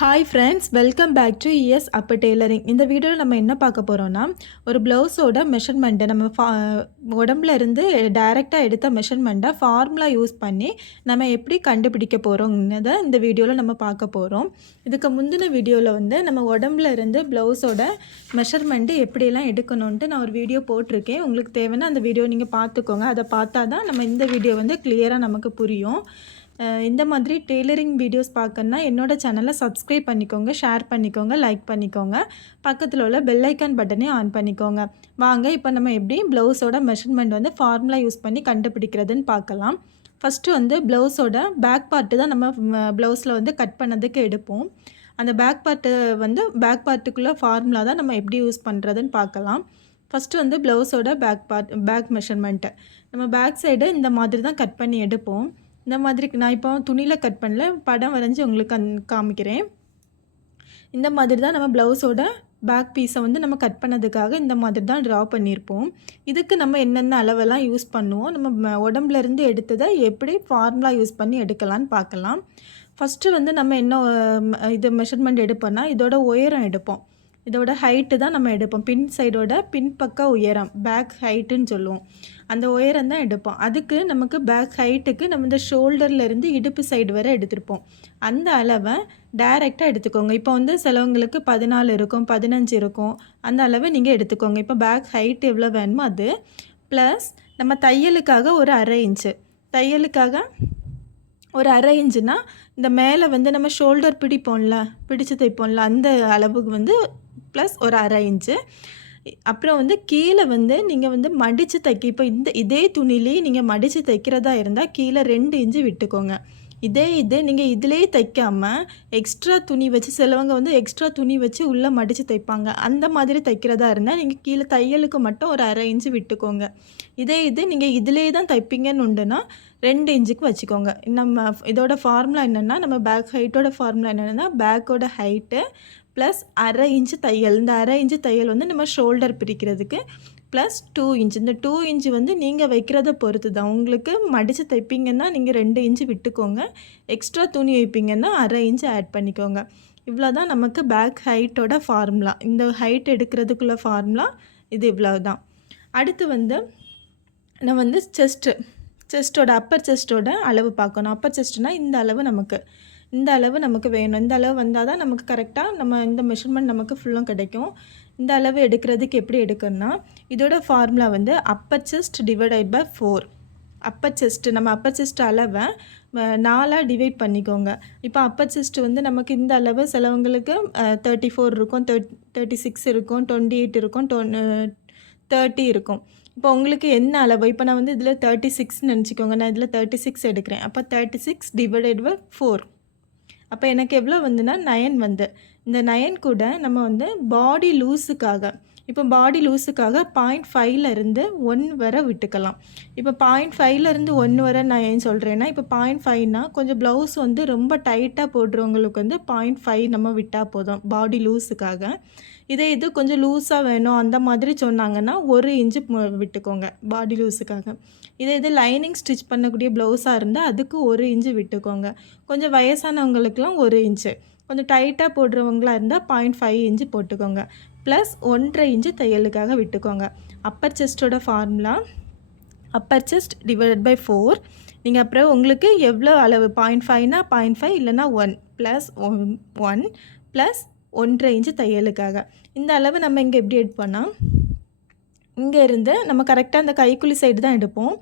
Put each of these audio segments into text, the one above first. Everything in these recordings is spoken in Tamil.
Hi friends welcome back to E S அப்போ டெய்லரிங் இந்த வீடியோவில் நம்ம என்ன பார்க்க போகிறோம்னா ஒரு ப்ளவுஸோட மெஷர்மெண்ட்டை நம்ம ஃபா உடம்புல இருந்து டைரெக்டாக எடுத்த மெஷர்மெண்ட்டை ஃபார்முலா யூஸ் பண்ணி நம்ம எப்படி கண்டுபிடிக்க போகிறோங்கிறத இந்த வீடியோவில் நம்ம பார்க்க போகிறோம் இதுக்கு முந்தின வீடியோவில் வந்து நம்ம உடம்புல இருந்து ப்ளவுஸோட மெஷர்மெண்ட்டு எப்படியெல்லாம் எடுக்கணுன்ட்டு நான் ஒரு வீடியோ போட்டிருக்கேன். உங்களுக்கு தேவைன்னா அந்த வீடியோ நீங்கள் பார்த்துக்கோங்க. அதை பார்த்தா தான் நம்ம இந்த வீடியோ வந்து கிளியராக நமக்கு புரியும். இந்த மாதிரி டெய்லரிங் வீடியோஸ் பார்க்கணுன்னா என்னோடய சேனலை சப்ஸ்கிரைப் பண்ணிக்கோங்க ஷேர் பண்ணிக்கோங்க லைக் பண்ணிக்கோங்க. பக்கத்தில் உள்ள பெல்லைக்கான் பட்டனே பட்டனையும் ஆன் பண்ணிக்கோங்க. வாங்க இப்போ நம்ம எப்படி ப்ளவுஸோட மெஷர்மெண்ட் வந்து ஃபார்முலா யூஸ் பண்ணி கண்டுபிடிக்கிறதுன்னு பார்க்கலாம். ஃபஸ்ட்டு வந்து ப்ளவுஸோட பேக் பார்ட்டு தான் நம்ம ப்ளவுஸில் வந்து கட் பண்ணதுக்கு எடுப்போம். அந்த பேக் பார்ட்டு வந்து பேக் பார்ட்டுக்குள்ளே ஃபார்முலா தான் நம்ம எப்படி யூஸ் பண்ணுறதுன்னு பார்க்கலாம். ஃபஸ்ட்டு வந்து ப்ளவுஸோட பேக் பார்ட் பேக் மெஷர்மெண்ட்டு நம்ம பேக் சைடு இந்த மாதிரி தான் கட் பண்ணி எடுப்போம். இந்த மாதிரி நான் இப்போ துணியில் கட் பண்ணல படம் வரைஞ்சி உங்களுக்கு அந் காமிக்கிறேன். இந்த மாதிரி தான் நம்ம ப்ளவுஸோட பேக் பீஸை வந்து நம்ம கட் பண்ணதுக்காக இந்த மாதிரி தான் ட்ரா பண்ணியிருப்போம். இதுக்கு நம்ம என்னென்ன அளவெல்லாம் யூஸ் பண்ணுவோம்? நம்ம ம- எடுத்ததை எப்படி ஃபார்முலா யூஸ் பண்ணி எடுக்கலான்னு பார்க்கலாம். ஃபஸ்ட்டு வந்து நம்ம என்ன இது மெஷர்மெண்ட் எடுப்போம்னா இதோட உயரம் எடுப்போம். இதோட ஹைட்டு தான் நம்ம எடுப்போம். பின் சைடோட பின்பக்க உயரம் பேக் ஹைட்டுன்னு சொல்லுவோம். அந்த உயரம் தான் எடுப்போம். அதுக்கு நமக்கு பேக் ஹைட்டுக்கு நம்ம இந்த ஷோல்டர்லேருந்து இடுப்பு சைடு வரை எடுத்திருப்போம். அந்த அளவை டைரெக்டாக எடுத்துக்கோங்க. இப்போ வந்து சிலவங்களுக்கு பதினாலு இருக்கும் பதினஞ்சு இருக்கும். அந்த அளவை நீங்கள் எடுத்துக்கோங்க. இப்போ பேக் ஹைட் எவ்வளோ வேணுமோ அது. ப்ளஸ் நம்ம தையலுக்காக ஒரு அரை இன்ச்சு தையலுக்காக ஒரு அரை இன்ச்சுனா இந்த மேலே வந்து நம்ம ஷோல்டர் பிடிப்போம்ல பிடிச்சு தைப்போம்ல அந்த அளவுக்கு வந்து ப்ளஸ் ஒரு அரை இன்ச்சு அப்புறம் வந்து கீழே வந்து நீங்கள் வந்து மடித்து தைக்க இப்போ இந்த இதே துணிலேயே நீங்கள் மடித்து தைக்கிறதா இருந்தால் கீழே ரெண்டு இன்ச்சு விட்டுக்கோங்க. இதே இது நீங்கள் இதிலே தைக்காமல் எக்ஸ்ட்ரா துணி வச்சு சிலவங்க வந்து எக்ஸ்ட்ரா துணி வச்சு உள்ளே மடித்து தைப்பாங்க. அந்த மாதிரி தைக்கிறதா இருந்தால் நீங்கள் கீழே தையலுக்கு மட்டும் ஒரு அரை இன்ச்சு விட்டுக்கோங்க. இதே இது நீங்கள் இதிலே தான் தைப்பீங்கன்னு உண்டுன்னா ரெண்டு இன்ச்சுக்கு வச்சுக்கோங்க. நம்ம இதோட ஃபார்முலா என்னென்னா நம்ம பேக் ஹைட்டோட ஃபார்முலா என்னென்னா பேக்கோட ஹைட்டு ப்ளஸ் அரை இன்ச்சு தையல். இந்த அரை இன்ச்சு தையல் வந்து நம்ம ஷோல்டர் பிரிக்கிறதுக்கு ப்ளஸ் டூ இன்ச் இந்த டூ இன்ச் வந்து நீங்கள் வைக்கிறத பொறுத்து தான் உங்களுக்கு மடித்து தைப்பீங்கன்னா நீங்கள் ரெண்டு இன்ச்சு விட்டுக்கோங்க. எக்ஸ்ட்ரா துணி வைப்பீங்கன்னா அரை இன்ச்சு ஆட் பண்ணிக்கோங்க. இவ்வளோ தான் நமக்கு பேக் ஹைட்டோட ஃபார்முலா இந்த ஹைட் எடுக்கிறதுக்குள்ள ஃபார்முலா இது இவ்வளோ தான் அடுத்து வந்து நான் வந்து செஸ்ட்டு செஸ்ட்டோட அப்பர் செஸ்ட்டோட அளவு பார்க்கணும். அப்பர் செஸ்ட்னால் இந்த அளவு நமக்கு. இந்த அளவு நமக்கு வேணும். இந்த அளவு வந்தால் தான் நமக்கு கரெக்டாக நம்ம இந்த மெஷர்மெண்ட் நமக்கு ஃபுல்லும் கிடைக்கும். இந்த அளவு எடுக்கிறதுக்கு எப்படி எடுக்கணும்னா இதோட ஃபார்முலா வந்து upper chest divided by four upper chest நம்ம அப்பர் செஸ்ட் அளவை நாலாக டிவைட் பண்ணிக்கோங்க. இப்போ அப்பர் செஸ்ட் வந்து நமக்கு இந்த அளவு சிலவங்களுக்கு தேர்ட்டி ஃபோர் இருக்கும் தேர்ட் தேர்ட்டி சிக்ஸ் இருக்கும் டுவெண்ட்டி எயிட் இருக்கும் தேர்ட்டி இருக்கும். இப்போ உங்களுக்கு என்ன அளவு? இப்போ நான் வந்து இதில் தேர்ட்டி சிக்ஸ் நினச்சிக்கோங்க. நான் இதில் தேர்ட்டி சிக்ஸ் எடுக்கிறேன். அப்போ thirty six divided by four அப்போ எனக்கு எவ்வளோ வந்துன்னா நயன் வந்து. இந்த நயன் கூட நம்ம வந்து பாடி லூஸுக்காக இப்போ பாடி லூஸுக்காக பாயிண்ட் ஃபைவ்லேருந்து ஒன் வரை விட்டுக்கலாம். இப்போ பாயிண்ட் ஃபைவ்லேருந்து ஒன் வரை நான் ஏன் சொல்கிறேன்னா இப்போ பாயிண்ட் ஃபைவ்னா கொஞ்சம் ப்ளவுஸ் வந்து ரொம்ப டைட்டாக போடுறவங்களுக்கு வந்து பாயிண்ட் ஃபைவ் நம்ம விட்டால் போதும் பாடி லூஸுக்காக இதே இது கொஞ்சம் லூஸாக வேணும் அந்த மாதிரி சொன்னாங்கன்னா ஒரு இன்ச்சு விட்டுக்கோங்க பாடி லூஸுக்காக இதே இது லைனிங் ஸ்டிச் பண்ணக்கூடிய ப்ளவுஸாக இருந்தால் அதுக்கு ஒரு இன்ச்சு விட்டுக்கோங்க. கொஞ்சம் வயசானவங்களுக்குலாம் ஒரு இன்ச்சு கொஞ்சம் டைட்டாக போடுறவங்களா இருந்தால் பாயிண்ட் ஃபைவ் இன்ச்சு போட்டுக்கோங்க. ப்ளஸ் ஒன்றரை இன்ச்சு தையலுக்காக விட்டுக்கோங்க. Upper செஸ்ட்டோட formula upper chest divide by four நீங்கள் அப்புறம் உங்களுக்கு எவ்வளோ அளவு? பாயிண்ட் ஃபைவ்னா பாயிண்ட் ஃபைவ் இல்லைனா ஒன் ப்ளஸ் ஒன் ப்ளஸ் ஒன்றரை இன்ச்சு தையலுக்காக. இந்த அளவு நம்ம இங்கே எப்படி எடுப்போம்னா இங்கே இருந்து நம்ம கரெக்டாக அந்த கைக்குழி சைடு தான் எடுப்போம்.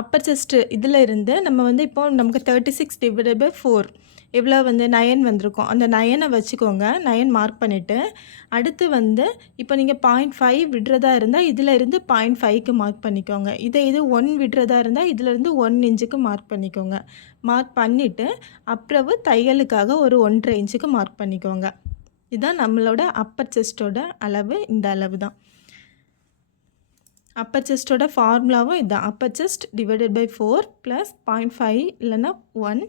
அப்பர் செஸ்ட்டு இதில் இருந்து நம்ம வந்து இப்போ நமக்கு thirty six divide by four எவ்வளோ வந்து நயன் வந்திருக்கும். அந்த நயனை வச்சுக்கோங்க. நயன் மார்க் பண்ணிவிட்டு அடுத்து வந்து இப்போ நீங்கள் பாயிண்ட் ஃபைவ் விடுறதா இருந்தால் இதிலேருந்து பாயிண்ட் ஃபைவ்க்கு மார்க் பண்ணிக்கோங்க. இதை இது ஒன் விடுறதா இருந்தால் இதிலேருந்து ஒன் இன்ச்சுக்கு மார்க் பண்ணிக்கோங்க. மார்க் பண்ணிவிட்டு அப்புறவு தையலுக்காக ஒரு ஒன்றரை இன்ச்சுக்கு மார்க் பண்ணிக்கோங்க. இதுதான் நம்மளோட அப்பர் செஸ்ட்டோட அளவு. இந்த அளவு தான். அப்பர் செஸ்ட்டோட ஃபார்முலாவும் இதுதான் upper chest divided by four plus point five இல்லைன்னா ஒன்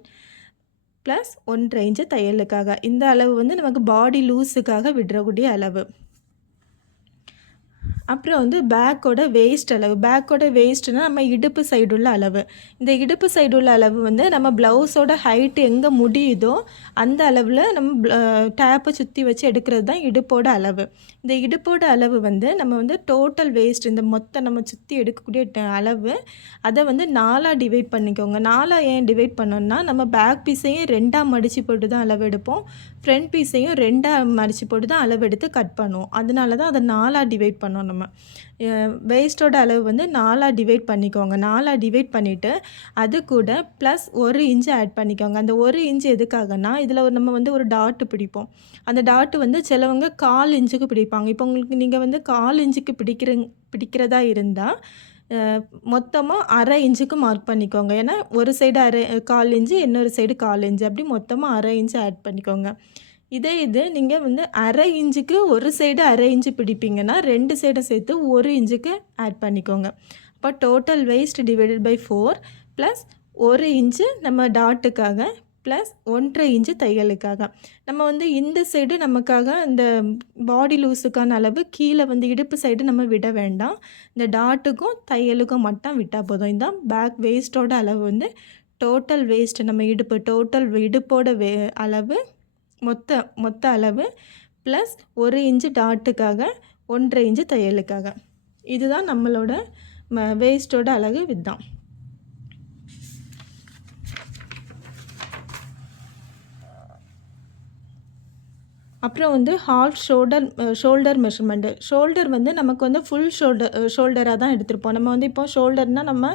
ப்ளஸ் ஒன்றரை இன்ச்சு தையலுக்காக. இந்த அளவு வந்து நமக்கு பாடி லூஸுக்காக விடுறக்கூடிய அளவு. அப்புறம் வந்து பேக்கோட வேஸ்ட் அளவு. பேக்கோட வேஸ்ட்னா நம்ம இடுப்பு சைடு உள்ள அளவு. இந்த இடுப்பு சைடு உள்ள அளவு வந்து நம்ம ப்ளவுஸோட ஹைட் எங்கே முடியுதோ அந்த அளவில் நம்ம டேப்பை சுற்றி வச்சு எடுக்கிறது தான் இடுப்போட அளவு. இந்த இடுப்போட அளவு வந்து நம்ம வந்து டோட்டல் வேஸ்ட் இந்த மொத்த நம்ம சுற்றி எடுக்கக்கூடிய அளவு அதை வந்து நாலாக டிவைட் பண்ணிக்கோங்க. நாலாக ஏன் டிவைட் பண்ணோம்னா நம்ம பேக் பீஸையும் ரெண்டாக மடித்து போட்டு தான் அளவு எடுப்போம். ஃப்ரண்ட் பீஸையும் ரெண்டாக மடித்து போட்டு தான் அளவு எடுத்து கட் பண்ணுவோம். அதனால தான் அதை நாலாக டிவைட் பண்ணோம் நம்ம வேஸ்ட்டோட அளவு வந்து நாலாக டிவைட் பண்ணிக்கோங்க. நாலாக டிவைட் பண்ணிவிட்டு அது கூட ப்ளஸ் ஒரு இன்ச்சு ஆட் பண்ணிக்கோங்க. அந்த ஒரு இன்ச்சு எதுக்காகனா இதில் நம்ம வந்து ஒரு டாட்டு பிடிப்போம். அந்த டாட்டு வந்து சிலவங்க கால் இன்ச்சுக்கு பிடிப்பாங்க. இப்போ உங்களுக்கு நீங்கள் வந்து கால் இன்ச்சுக்கு பிடிக்கிற பிடிக்கிறதா இருந்தால் மொத்தமாக அரை இன்ச்சுக்கு மார்க் பண்ணிக்கோங்க. ஏன்னா ஒரு சைடு அரை கால் இன்ச்சு இன்னொரு சைடு கால் இன்ச்சு. அப்படி மொத்தமாக அரை இன்ச்சு ஆட் பண்ணிக்கோங்க. இதே இது நீங்கள் வந்து அரை இன்ச்சுக்கு ஒரு சைடு அரை இன்ச்சு பிடிப்பீங்கன்னா ரெண்டு சைடும் சேர்த்து ஒரு இன்ச்சுக்கு ஆட் பண்ணிக்கோங்க. அப்போ total waist divided by four plus ஒரு இன்ச்சு நம்ம டாட்டுக்காக ப்ளஸ் ஒன்றரை இன்ச்சு தையலுக்காக. நம்ம வந்து இந்த சைடு நமக்காக இந்த பாடி லூஸுக்கான அளவு கீழே வந்து இடுப்பு சைடு நம்ம விட வேண்டாம். இந்த டாட்டுக்கும் தையலுக்கும் மட்டும் விட்டால் போதும். இதுதான் பேக் வேஸ்ட்டோட அளவு வந்து டோட்டல் வேஸ்ட் நம்ம இடுப்பு டோட்டல் இடுப்போட வே அளவு மொத்த மொத்த அளவு ப்ளஸ் ஒரு இன்ச்சு டாட்டுக்காக ஒன்றரை இன்ச்சு தையலுக்காக. இதுதான் நம்மளோட வேஸ்ட்டோட அழகு வித்தான் அப்புறம் வந்து half shoulder shoulder measurement shoulder வந்து நமக்கு வந்து ஃபுல் ஷோல்டர் ஷோல்டராக தான் எடுத்திருப்போம். நம்ம வந்து இப்போ ஷோல்டர்னால் நம்ம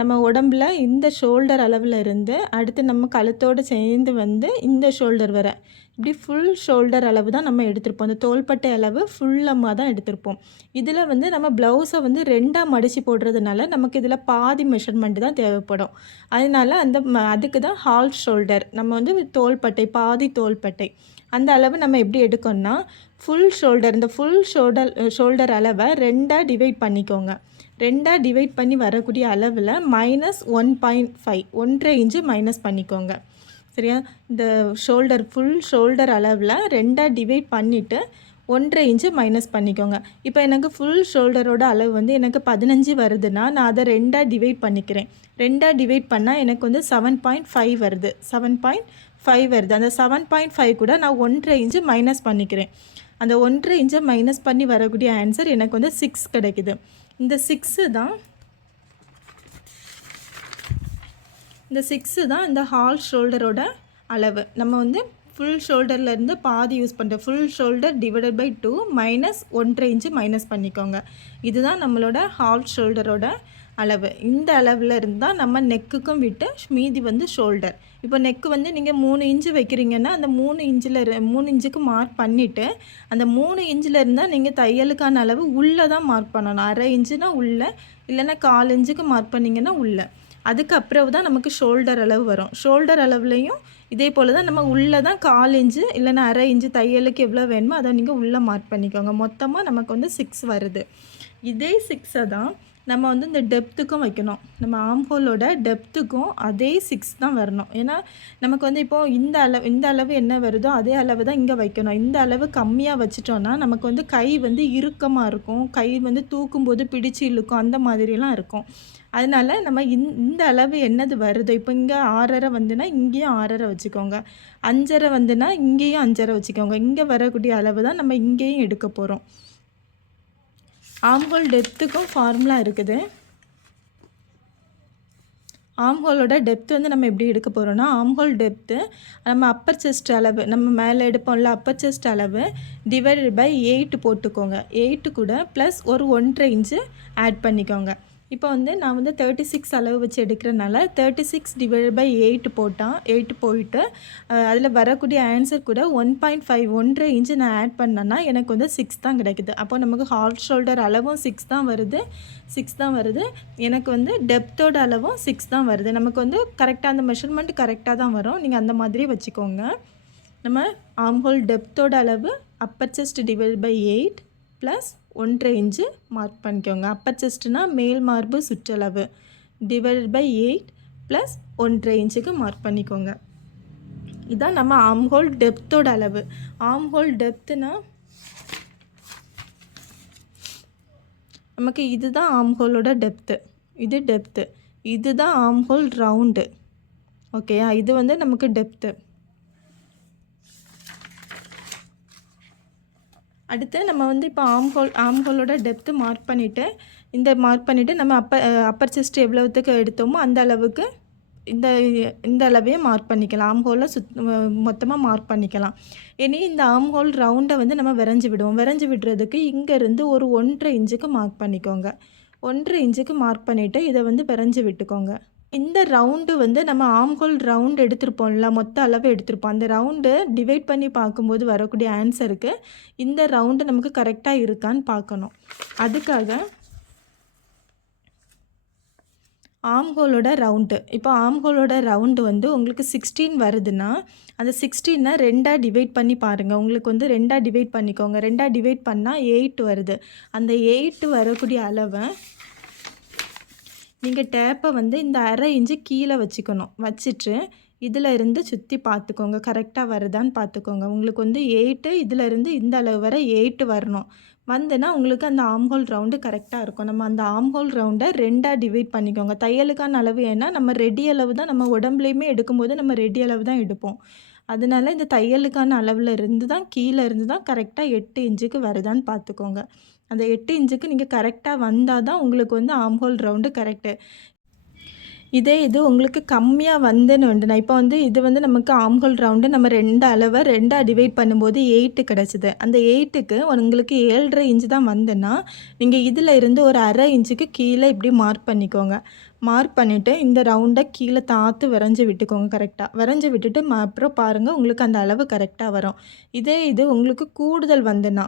நம்ம உடம்புல இந்த ஷோல்டர் அளவில் இருந்து அடுத்து நம்ம கழுத்தோடு சேர்ந்து வந்து இந்த ஷோல்டர் வர. இப்படி ஃபுல் ஷோல்டர் அளவு தான் நம்ம எடுத்திருப்போம். அந்த தோள்பட்டை அளவு ஃபுல்லமாக தான் எடுத்திருப்போம். இதில் வந்து நம்ம ப்ளவுஸை வந்து ரெண்டாக மடித்து போடுறதுனால நமக்கு இதில் பாதி மெஷர்மெண்ட் தான் தேவைப்படும். அதனால அந்த அதுக்கு தான் ஹால் ஷோல்டர் நம்ம வந்து தோள்பட்டை பாதி தோள்பட்டை. அந்த அளவு நம்ம எப்படி எடுக்கணும்னா ஃபுல் ஷோல்டர் இந்த ஃபுல் ஷோல்டர் ஷோல்டர் அளவை ரெண்டாக டிவைட் பண்ணிக்கோங்க. ரெண்டாக டிவைட் பண்ணி வரக்கூடிய அளவில் மைனஸ் ஒன் பாயிண்ட் ஃபைவ் ஒன்றரை இன்ச்சு மைனஸ் பண்ணிக்கோங்க. சரியா? இந்த ஷோல்டர் ஃபுல் ஷோல்டர் அளவில் ரெண்டாக டிவைட் பண்ணிவிட்டு ஒன்றரை இன்ச்சு மைனஸ் பண்ணிக்கோங்க. இப்போ எனக்கு ஃபுல் ஷோல்டரோட அளவு வந்து எனக்கு பதினஞ்சு வருதுன்னா நான் அதை ரெண்டாக டிவைட் பண்ணிக்கிறேன். ரெண்டாக டிவைட் பண்ணால் எனக்கு வந்து செவன் பாயிண்ட் ஃபைவ் வருது. செவன் பாயிண்ட் ஃபைவ் வருது. அந்த செவன் பாயிண்ட் ஃபைவ் கூட நான் ஒன்றரை இன்ச்சு மைனஸ் பண்ணிக்கிறேன். அந்த ஒன்றரை இன்ச்சை மைனஸ் பண்ணி வரக்கூடிய ஆன்சர் எனக்கு வந்து சிக்ஸ் கிடைக்குது. இந்த சிக்ஸு தான் இந்த சிக்ஸு தான் இந்த ஹால் ஷோல்டரோட அளவு. நம்ம வந்து ஃபுல் ஷோல்டர்லேருந்து பாதி யூஸ் பண்ணுறேன் full shoulder divided by two minus ஒன்றரை இன்ச்சு மைனஸ் பண்ணிக்கோங்க. இதுதான் நம்மளோட ஹால் ஷோல்டரோட அளவு. இந்த அளவில் இருந்தால் நம்ம நெக்குக்கும் விட்டு மீதி வந்து ஷோல்டர் இப்போ நெக்கு வந்து நீங்கள் மூணு இன்ச்சு வைக்கிறீங்கன்னா அந்த மூணு இன்ச்சில் மூணு இன்ச்சுக்கு மார்க் பண்ணிவிட்டு அந்த மூணு இன்ச்சில் இருந்தால் நீங்கள் தையலுக்கான அளவு உள்ளே தான் மார்க் பண்ணணும். அரை இன்ச்சுனா உள்ளே இல்லைன்னா கால் இன்ச்சுக்கு மார்க் பண்ணிங்கன்னா உள்ளே. அதுக்கப்புறம் தான் நமக்கு ஷோல்டர் அளவு வரும். ஷோல்டர் அளவுலேயும் இதே போல் தான் நம்ம உள்ளே தான் கால் இன்ச்சு இல்லைன்னா அரை இன்ச்சு தையலுக்கு எவ்வளோ வேணுமோ அதை நீங்கள் உள்ளே மார்க் பண்ணிக்கோங்க. மொத்தமாக நமக்கு வந்து சிக்ஸ் வருது. இதே சிக்ஸை தான் நம்ம வந்து இந்த டெப்த்துக்கும் வைக்கணும். நம்ம ஆம்ஹோலோட டெப்த்துக்கும் அதே சிக்ஸ் தான் வரணும். ஏன்னா நமக்கு வந்து இப்போது இந்த அளவு இந்த அளவு என்ன வருதோ அதே அளவு தான் இங்கே வைக்கணும். இந்த அளவு கம்மியாக வச்சிட்டோன்னா நமக்கு வந்து கை வந்து இறுக்கமாக இருக்கும். கை வந்து தூக்கும்போது பிடிச்சு இழுக்கும். அந்த மாதிரிலாம் இருக்கும். அதனால நம்ம இந் இந்த அளவு என்னது வருதோ இப்போ இங்கே ஆறரை வந்துன்னா இங்கேயும் ஆறரை வச்சுக்கோங்க. அஞ்சரை வந்துன்னா இங்கேயும் அஞ்சரை வச்சுக்கோங்க. இங்கே வரக்கூடிய அளவு தான் நம்ம இங்கேயும் எடுக்க போகிறோம் ஆம்ஹோல் டெப்த்துக்கும் ஃபார்முலா இருக்குது. ஆம்ஹோலோட டெப்த் வந்து நம்ம எப்படி எடுக்க போகிறோம்னா ஆம்ஹோல் டெப்த்து நம்ம அப்பர் செஸ்ட் அளவு நம்ம மேலே எடுப்போம்ல அப்பர் செஸ்ட் அளவு டிவைடட் பை எயிட் போட்டுக்கோங்க. எயிட்டு கூட ப்ளஸ் ஒரு ஒன்றரை இன்ச்சு ஆட் பண்ணிக்கோங்க. இப்போ வந்து நான் வந்து தேர்ட்டி சிக்ஸ் அளவு வச்சு எடுக்கிறனால thirty six divide by eight போட்டான். எயிட் போயிட்டு அதில் வரக்கூடிய ஆன்சர் கூட ஒன் பாயிண்ட் ஃபைவ் ஒன்றரை இன்ச்சு நான் ஆட் பண்ணேன்னா எனக்கு வந்து சிக்ஸ் தான் கிடைக்குது. அப்போ நமக்கு ஹார்ட் ஷோல்டர் அளவும் சிக்ஸ் தான் வருது. சிக்ஸ் தான் வருது. எனக்கு வந்து டெப்த்தோட அளவும் சிக்ஸ் தான் வருது. நமக்கு வந்து கரெக்டாக அந்த மெஷர்மெண்ட் கரெக்டாக தான் வரும். நீங்கள் அந்த மாதிரி வச்சுக்கோங்க. நம்ம ஆம்ஹோல் டெப்த்தோட அளவு upper chest divide by eight plus ஒன்றரை இன்ச்சு மார்க் பண்ணிக்கோங்க. அப்பர் செஸ்ட்னா மேல் மார்பு சுற்றளவு டிவைடட் பை எயிட் ப்ளஸ் ஒன்றரை இன்ச்சுக்கு மார்க் பண்ணிக்கோங்க. இதான் நம்ம ஆம்ஹோல் டெப்த்தோட அளவு. ஆம்ஹோல் டெப்த்துனா நமக்கு இதுதான் ஆம்ஹோலோட டெப்த்து இது டெப்த்து இதுதான் ஆம்ஹோல் ரவுண்டு ஓகேயா இது வந்து நமக்கு டெப்த்து அடுத்து நம்ம வந்து இப்போ ஆம்ஹோல் ஆம்ஹோலோட டெப்த்து மார்க் பண்ணிவிட்டு இந்த மார்க் பண்ணிவிட்டு நம்ம அப்ப அப்பர் செஸ்ட் எவ்வளோத்துக்கு எடுத்தோமோ அந்த அளவுக்கு இந்த இந்த அளவையே மார்க் பண்ணிக்கலாம். ஆம்ஹோலில் சுத் மொத்தமாக மார்க் பண்ணிக்கலாம். இனி இந்த ஆம்ஹோல் ரவுண்டை வந்து நம்ம விரைஞ்சி விடுவோம். விரைஞ்சி விடுறதுக்கு இங்கேருந்து ஒரு ஒன்றரை இன்ச்சுக்கு மார்க் பண்ணிக்கோங்க. ஒன்றரை இன்ச்சுக்கு மார்க் பண்ணிவிட்டு இதை வந்து விரைஞ்சி விட்டுக்கோங்க. இந்த ரவுண்டு வந்து நம்ம ஆம்கோல் ரவுண்ட் எடுத்திருப்போம்ல மொத்த அளவு எடுத்திருப்போம். அந்த ரவுண்டு டிவைட் பண்ணி பார்க்கும்போது வரக்கூடிய ஆன்சருக்கு இந்த ரவுண்டு நமக்கு கரெக்டாக இருக்கான்னு பார்க்கணும். அதுக்காக ஆம்ஹோலோட ரவுண்டு இப்போ ஆம்ஹோலோட ரவுண்டு வந்து உங்களுக்கு சிக்ஸ்டீன் வருதுன்னா அந்த சிக்ஸ்டீனை ரெண்டாக டிவைட் பண்ணி பாருங்கள் உங்களுக்கு வந்து ரெண்டாக டிவைட் பண்ணிக்கோங்க. ரெண்டாக டிவைட் பண்ணால் எயிட் வருது. அந்த எயிட் வரக்கூடிய அளவை நீங்கள் டேப்பை வந்து இந்த அரை இன்ச்சு கீழே வச்சுக்கணும். வச்சுட்டு இதில் இருந்து சுற்றி பார்த்துக்கோங்க கரெக்டாக வருதான்னு பார்த்துக்கோங்க உங்களுக்கு வந்து எயிட்டு இதில் இருந்து இந்த அளவு வரை எயிட்டு வரணும். வந்துன்னா உங்களுக்கு அந்த ஆம்ஹோல் ரவுண்டு கரெக்டாக இருக்கும். நம்ம அந்த ஆம்ஹோல் ரவுண்டை ரெண்டாக டிவைட் பண்ணிக்கோங்க. தையலுக்கான அளவு ஏன்னா நம்ம ரெடி அளவு தான் நம்ம உடம்புலையுமே எடுக்கும்போது நம்ம ரெடி அளவு தான் எடுப்போம். அதனால இந்த தையலுக்கான அளவில் இருந்து தான் கீழே இருந்து தான் கரெக்டாக எட்டு இன்ச்சுக்கு வருதான்னு பார்த்துக்கோங்க அந்த எட்டு இன்ச்சுக்கு நீங்கள் கரெக்டாக வந்தால் தான் உங்களுக்கு வந்து ஆம்ஹோல் ரவுண்டு கரெக்டு இதே இது உங்களுக்கு கம்மியாக வந்துன்னு உண்டு. நான் இப்போ வந்து இது வந்து நமக்கு ஆம்ஹோல் ரவுண்டு நம்ம ரெண்டு அளவை ரெண்டாக டிவைட் பண்ணும்போது எயிட்டு கிடச்சிது. அந்த எயிட்டுக்கு உங்களுக்கு ஏழரை இன்ச்சு தான் வந்துன்னா நீங்கள் இதில் இருந்து ஒரு அரை இன்ச்சுக்கு கீழே இப்படி மார்க் பண்ணிக்கோங்க. மார்க் பண்ணிவிட்டு இந்த ரவுண்டை கீழே தாத்து விரைஞ்சி விட்டுக்கோங்க கரெக்டாக வரைஞ்சி விட்டுட்டு அப்புறம் பாருங்கள் உங்களுக்கு அந்த அளவு கரெக்டாக வரும். இதே இது உங்களுக்கு கூடுதல் வந்துன்னா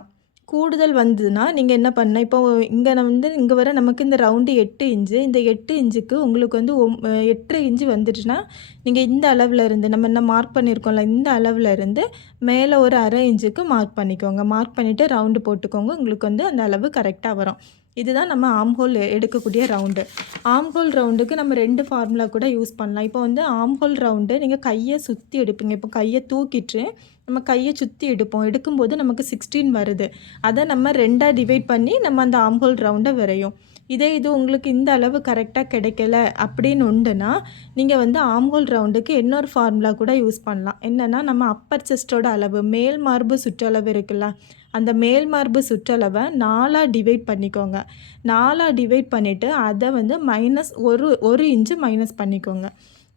கூடுதல் வந்ததுன்னா நீங்கள் என்ன பண்ண இப்போ இங்கே வந்து இங்கே வர நமக்கு இந்த ரவுண்டு எட்டு இன்ச்சு இந்த எட்டு இன்ச்சுக்கு உங்களுக்கு வந்து ஒம் எட்டரை இன்ச்சு வந்துடுச்சுன்னா நீங்கள் இந்த அளவில் இருந்து நம்ம என்ன மார்க் பண்ணியிருக்கோம்ல இந்த அளவில் இருந்து மேலே ஒரு அரை இன்ச்சுக்கு மார்க் பண்ணிக்கோங்க. மார்க் பண்ணிவிட்டு ரவுண்டு போட்டுக்கோங்க. உங்களுக்கு வந்து அந்த அளவு கரெக்டாக வரும். இதுதான் நம்ம ஆம்ஹோல் எடுக்கக்கூடிய ரவுண்டு ஆம்ஹோல் ரவுண்டுக்கு நம்ம ரெண்டு ஃபார்முலா கூட யூஸ் பண்ணலாம். இப்போ வந்து ஆம்ஹோல் ரவுண்டு நீங்கள் கையை சுற்றி எடுப்பீங்க. இப்போ கையை தூக்கிட்டு நம்ம கையை சுற்றி எடுப்போம். எடுக்கும்போது நமக்கு சிக்ஸ்டீன் வருது. அதை நம்ம ரெண்டாக டிவைட் பண்ணி நம்ம அந்த ஆம்ஹோல் ரவுண்டை வரையும். இதே இது உங்களுக்கு இந்த அளவு கரெக்டாக கிடைக்கல அப்படின்னு உண்டுன்னா நீங்கள் வந்து ஆம்ஹோல் ரவுண்டுக்கு இன்னொரு ஃபார்முலா கூட யூஸ் பண்ணலாம். என்னென்னா நம்ம அப்பர் செஸ்டோட அளவு மேல் மார்பு சுற்றளவு இருக்குல்ல அந்த மேல் மார்பு சுற்றளவை நாலாக டிவைட் பண்ணிக்கோங்க. நாலாக டிவைட் பண்ணிவிட்டு அதை வந்து மைனஸ் ஒரு ஒரு இன்ச்சு மைனஸ் பண்ணிக்கோங்க.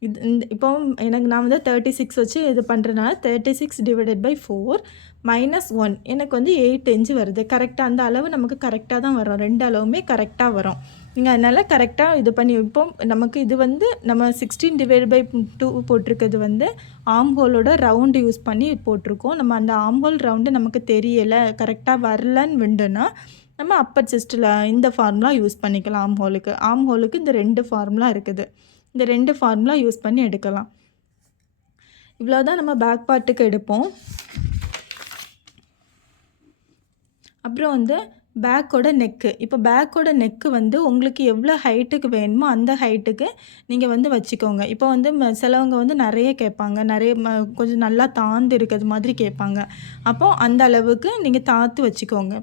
இது இந்த இப்போ எனக்கு நான் வந்து தேர்ட்டி சிக்ஸ் வச்சு இது பண்ணுறதுனால thirty six divided by four minus one எனக்கு வந்து எயிட் இன்ச்சு வருது. கரெக்டாக அந்த அளவு நமக்கு கரெக்டாக தான் வரும். ரெண்டு அளவுமே கரெக்டாக வரும். நீங்கள் அதனால் கரெக்டாக இது பண்ணி இப்போ நமக்கு இது வந்து நம்ம சிக்ஸ்டீன் டிவைட் பை டூ போட்டிருக்கிறது வந்து ஆம் ஹோலோட ரவுண்டு யூஸ் பண்ணி போட்டிருக்கோம். நம்ம அந்த ஆம் ஹோல் ரவுண்டு நமக்கு தெரியலை கரெக்டாக வரலன்னு விண்டுன்னா நம்ம அப்பர் செஸ்ட்டில் இந்த ஃபார்முலா யூஸ் பண்ணிக்கலாம் ஆம் ஹோலுக்கு ஆம் ஹோலுக்கு இந்த ரெண்டு ஃபார்முலா இருக்குது. இந்த ரெண்டு ஃபார்முலா யூஸ் பண்ணி எடுக்கலாம். இவ்வளோ தான் நம்ம பேக் பார்ட்டுக்கு எடுப்போம். அப்புறம் வந்து பேக்கோட நெக்கு இப்போ பேக்கோட நெக்கு வந்து உங்களுக்கு எவ்வளோ ஹைட்டுக்கு வேணுமோ அந்த ஹைட்டுக்கு நீங்கள் வந்து வச்சுக்கோங்க. இப்போ வந்து சிலவங்க வந்து நிறைய கேட்பாங்க. நிறைய கொஞ்சம் நல்லா தாந்து இருக்கிறது மாதிரி கேட்பாங்க. அப்போது அந்த அளவுக்கு நீங்கள் தாத்து வச்சுக்கோங்க.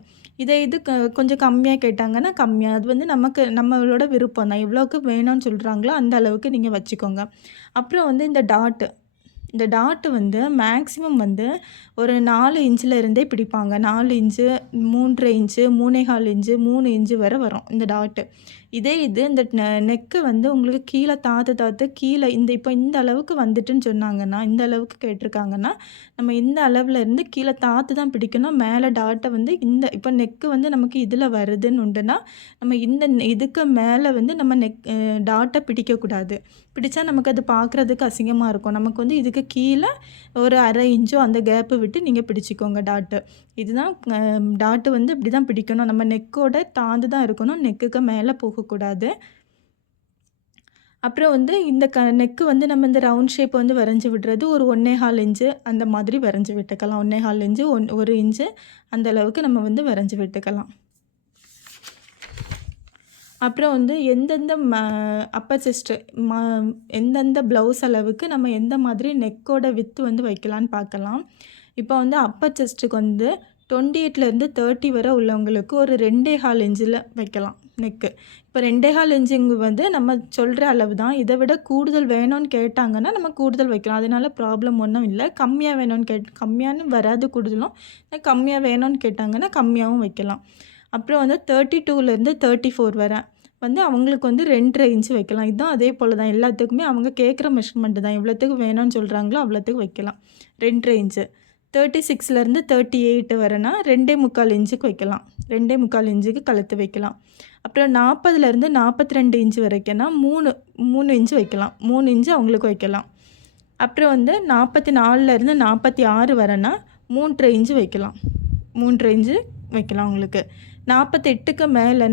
இதே இது க கொஞ்சம் கம்மியாக கேட்டாங்கன்னா கம்மியாக அது வந்து நமக்கு நம்மளோட விருப்பம் தான் எவ்வளோக்கு வேணும்னு சொல்கிறாங்களோ அந்த அளவுக்கு நீங்கள் வச்சுக்கோங்க. அப்புறம் வந்து இந்த டாட்டு இந்த டாட்டு வந்து மேக்ஸிமம் வந்து ஒரு நாலு இன்ச்சில் இருந்தே பிடிப்பாங்க. நாலு இன்ச்சு மூன்றரை இன்ச்சு மூணேகால் இன்ச்சு மூணு இன்ச்சு வரை வரும் இந்த டாட்டு இதே இது இந்த நெக்கு வந்து உங்களுக்கு கீழே தாத்து தாத்து கீழே இந்த இப்போ இந்த அளவுக்கு வந்துட்டுன்னு சொன்னாங்கன்னா இந்த அளவுக்கு கேட்டிருக்காங்கன்னா நம்ம இந்த அளவில் இருந்து கீழே தாத்து தான் பிடிக்கணும். மேலே டாட்டை வந்து இந்த இப்போ நெக்கு வந்து நமக்கு இதில் வருதுன்னு உண்டுன்னா நம்ம இந்த இதுக்கு மேலே வந்து நம்ம நெக் டாட்டை பிடிக்கக்கூடாது. பிடிச்சா நமக்கு அது பார்க்குறதுக்கு அசிங்கமாக இருக்கும். நமக்கு வந்து இதுக்கு கீழே ஒரு அரை இன்ச்சோ அந்த கேப்பு விட்டு நீங்கள் பிடிச்சிக்கோங்க டாட்டு இதுதான் டாட்டு வந்து இப்படி தான் பிடிக்கணும். நம்ம நெக்கோட தாந்து தான் இருக்கணும். நெக்குக்கு மேலே போகக்கூடாது. அப்புறம் வந்து இந்த க நெக்கு வந்து நம்ம இந்த ரவுண்ட் ஷேப் வந்து வரைஞ்சி விடுறது ஒரு ஒன்றே ஹால் இன்ச்சு அந்த மாதிரி வரைஞ்சி விட்டுக்கலாம். ஒன்றே ஹால் இன்ச்சு ஒன் ஒரு இன்ச்சு அந்த அளவுக்கு நம்ம வந்து வரைஞ்சி விட்டுக்கலாம். அப்புறம் வந்து எந்தெந்த ம அப்பர் செஸ்ட்டு ம எந்தெந்த ப்ளவுஸ் அளவுக்கு நம்ம எந்த மாதிரி நெக்கோட வித்து வந்து வைக்கலான்னு பார்க்கலாம். இப்போ வந்து அப்பர் செஸ்ட்டுக்கு வந்து டுவெண்ட்டி எயிட்லேருந்து தேர்ட்டி வரை உள்ளவங்களுக்கு ஒரு ரெண்டே ஹால் இன்ச்சில் வைக்கலாம். நெக்கு. இப்போ ரெண்டே கால் இன்ச்சுங்க வந்து நம்ம சொல்கிற அளவு தான் இதை விட கூடுதல் வேணும்னு கேட்டாங்கன்னா நம்ம கூடுதல் வைக்கலாம். அதனால ப்ராப்ளம் ஒன்றும் இல்லை. கம்மியாக வேணும்னு கேட் கம்மியானு வராது கூடுதலும். கம்மியாக வேணும்னு கேட்டாங்கன்னா கம்மியாகவும் வைக்கலாம். அப்புறம் வந்து தேர்ட்டி டூலேருந்து தேர்ட்டி ஃபோர் வர வந்து அவங்களுக்கு வந்து ரெண்டரை இன்ச்சு வைக்கலாம். இதுதான் அதே போல் தான் எல்லாத்துக்குமே அவங்க கேட்குற மெஷர்மெண்ட்டு தான். எவ்வளோத்துக்கு வேணும்னு சொல்கிறாங்களோ அவ்வளோத்துக்கு வைக்கலாம். ரெண்டரை இன்ச்சு. தேர்ட்டி சிக்ஸ்லேருந்து தேர்ட்டி எயிட் வரனா ரெண்டே முக்கால் இன்ச்சுக்கு வைக்கலாம். ரெண்டே முக்கால் இன்ச்சுக்கு கழுத்து வைக்கலாம். அப்புறம் நாற்பதுலேருந்து நாற்பத்தி ரெண்டு இன்ச்சு வரைக்கும்னா மூணு மூணு இன்ச்சு வைக்கலாம். மூணு இன்ச்சு அவங்களுக்கு வைக்கலாம். அப்புறம் வந்து நாற்பத்தி நாலுலேருந்து நாற்பத்தி ஆறு வரனா மூன்றரை இன்ச்சு வைக்கலாம். மூன்றரை இன்ச்சு வைக்கலாம் அவங்களுக்கு. நாற்பத்தெட்டுக்கு மேலே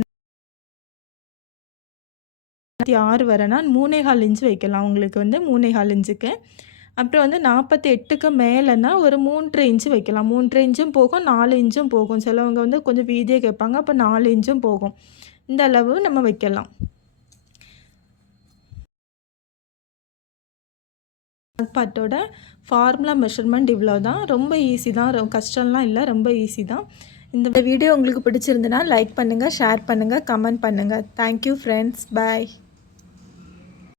நாற்பத்தி ஆறு வரனா மூணே கால் இன்ச்சு வைக்கலாம். அவங்களுக்கு வந்து மூணே கால் இன்ச்சுக்கு அப்புறம் வந்து நாற்பத்தி எட்டுக்கு மேலேனா ஒரு மூன்று இன்ச்சு வைக்கலாம். மூன்று இன்ச்சும் போகும் நாலு இன்ச்சும் போகும். சிலவங்க வந்து கொஞ்சம் வீதியை கேட்பாங்க அப்போ நாலு இன்ச்சும் போகும். இந்த அளவு நம்ம வைக்கலாம். பாட்டோட ஃபார்முலா மெஷர்மெண்ட் இவ்வளோ தான் ரொம்ப ஈஸி தான். ரொம்ப கஷ்டம்லாம் இல்லை. ரொம்ப ஈஸி தான். இந்த வீடியோ உங்களுக்கு பிடிச்சிருந்துன்னா லைக் பண்ணுங்கள் ஷேர் பண்ணுங்கள் கமெண்ட் பண்ணுங்கள் தேங்க்யூ ஃப்ரெண்ட்ஸ் பாய்